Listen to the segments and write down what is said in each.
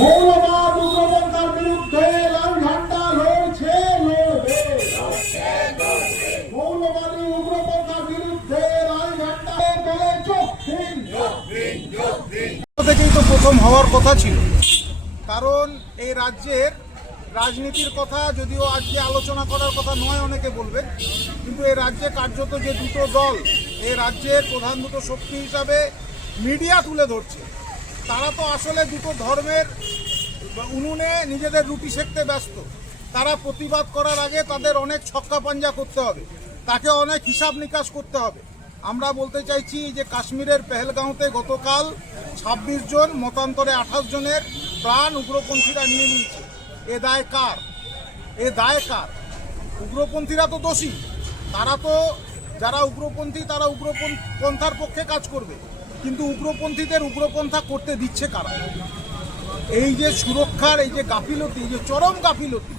মৌলবাদ উগ্রপন্থার বিরুদ্ধে লাল ঝান্ডা লড়ছে, লড়বে। মৌলবাদী উগ্রপন্থার বিরুদ্ধে লাল ঝান্ডা দলে চোখ দিন। থেকেই তো প্রথম হওয়ার কথা ছিল, কারণ এই রাজ্যের রাজনীতির কথা যদিও আজকে আলোচনা করার কথা নয় অনেকে বলবেন, কিন্তু এই রাজ্যে কার্যত যে দুটো দল এই রাজ্যের প্রধান দুটো শক্তি হিসাবে মিডিয়া তুলে ধরছে, তারা তো আসলে দুটো ধর্মের উনুনে নিজেদের রুটি সেঁকতে ব্যস্ত। তারা প্রতিবাদ করার আগে তাদের অনেক ছক্কা পাঞ্জা করতে হবে, তাকে অনেক হিসাব নিকাশ করতে হবে। আমরা বলতে চাইছি যে কাশ্মীরের পেহেলগাঁওতে গতকাল ২৬ জন মতান্তরে ২৮ জনের প্রাণ উগ্রপন্থীরা নিয়ে নিয়েছে। এ দায় কার? এ দায় কার? উগ্রপন্থীরা তো দোষী। তারা তো, যারা উগ্রপন্থী তারা উগ্রপন্থার পক্ষে কাজ করবে, কিন্তু উগ্রপন্থীদের উগ্রপন্থা করতে দিচ্ছে কারা? এই যে সুরক্ষার এই যে গাফিলতি, এই যে চরম গাফিলতি,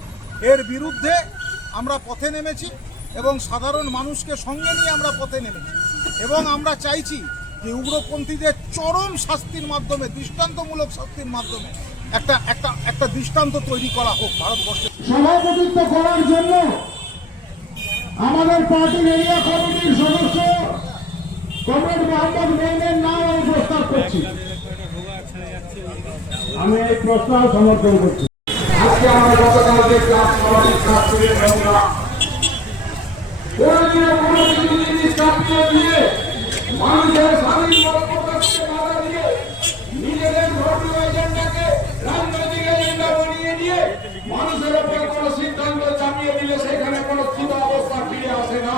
এর বিরুদ্ধে আমরা পথে নেমেছি এবং সাধারণ মানুষকে সঙ্গে নিয়ে আমরা পথে নেমেছি। এবং আমরা চাইছি যে উগ্রপন্থীদের চরম শাস্তির মাধ্যমে, দৃষ্টান্তমূলক শাস্তির মাধ্যমে একটা দৃষ্টান্ত তৈরি করা হোক ভারতবর্ষে। সভাপতিত্ব করার জন্য আমাদের পার্টির এরিয়া কমিটির সদস্য কমরেড মোহাম্মদ মেইনের নাম আমি প্রস্তাব করছি। আমি এই প্রস্তাব সমর্থন করছি। আজকে আমরা গতকাল যে ক্লাস সভাপতি কাশ্মীরের ঘটনা দিয়ে মানুষের স্বাধীন মত প্রকাশকে বাধা দিয়ে নিজেদের ধর্মীয় এজেন্ডাকে রাজনৈতিক এজেন্ডা বানিয়ে দিয়ে মানুষের উপর কোনো সিদ্ধান্ত চাপিয়ে দিলে সেখানে কোনো স্থির অবস্থা ফিরে আসে না।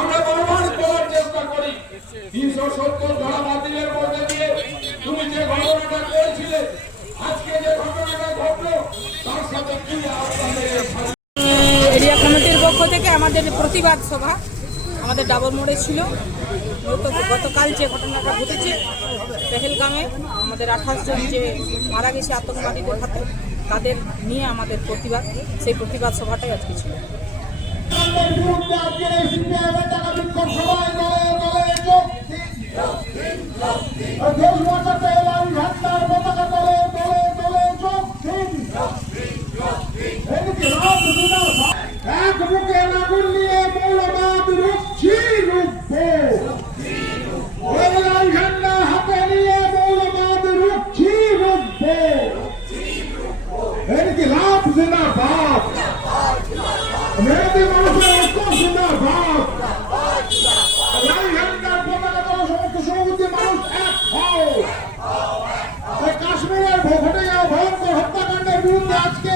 আমরা বারবার বলার চেষ্টা করি ৩৭০ ধারা বাতিলের মধ্যে দিয়ে তুমি যে ঘটনাটা করেছিলে, আজকে যে ঘটনাটা ঘটলো, তার সাথে কি এরিয়া কমিটির পক্ষ থেকে আমাদের প্রতিবাদ সভা আমাদের ডাবর মোড়ে ছিল। গতকাল যে ঘটনাটা ঘটেছে পেহেলগামে, আমাদের ২৮ জন যে মারা গেছে আতঙ্কবাদীদের হাতে, তাদের নিয়ে আমাদের প্রতিবাদ, সেই প্রতিবাদ সভাটাই আজকে ছিল। এক বুকে আগুন নিয়ে মৌলবাদ রুখছি, রুখবো। লাল ঝান্ডা হাতে নিয়ে মৌলবাদ রুখছি, রুখবো। এর কি লাভ? জিন্দাবাদ। মেয়েদের মানুষের ঐক্য জিন্দাবাদ। লাল ঝান্ডার পতাকা তোলা সমস্ত সৌদি মানুষ এক হও। কাশ্মীরের